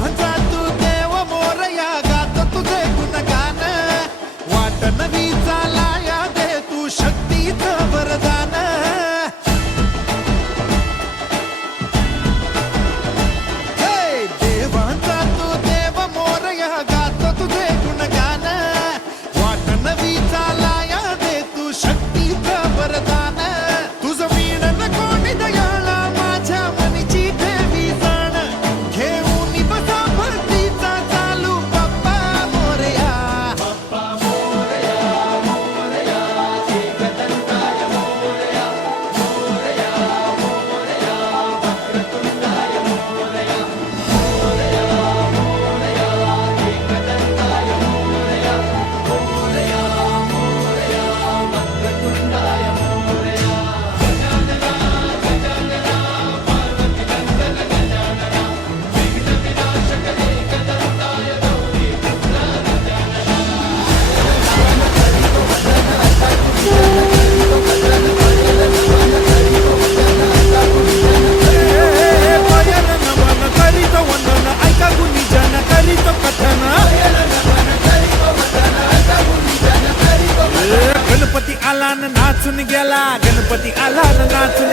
देवांचा तू देव मोरया गात तुझे गुणगान वाट नवी चालाया दे तू शक्तीचं वरदान हे देवांचा तू देव मोरया गात तुझे गुणगान वाट नवी चालाया दे तू शक्तीचं वरदान तुझं वीण कोणी दयाळा माझ्या मनीची ठेवी जाण घेऊन बसा भक्तीचा चालू बाप्पा मोरया गणपती आला न नाचून गेला गणपती आला न नाचून